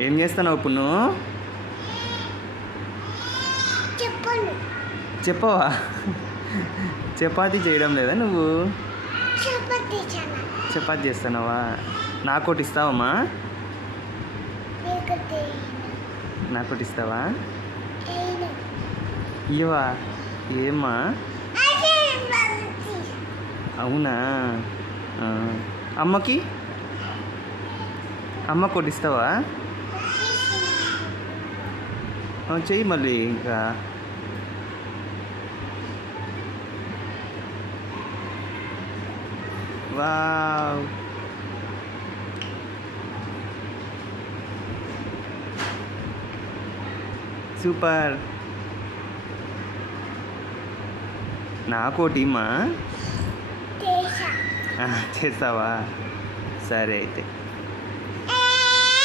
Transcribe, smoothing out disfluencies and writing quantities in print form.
ఏం చేస్తున్నావు ఇప్పుడు నువ్వు? చెప్పండి. చెప్పవా? చపాతీ చేయడం లేదా నువ్వు? చపాతీ చాలా. చపాతీ చేస్తున్నావా? నాకోటి ఇస్తావమ్మా? నాకోటి ఇస్తావా? ఇవా ఏమ్మా? అవునా? అమ్మకి అమ్మకోటి ఇస్తావా? చెయ్యి మళ్ళీ ఇంకా. Wow, super. నాకోటి మా చేస్తావా? సరే అయితే.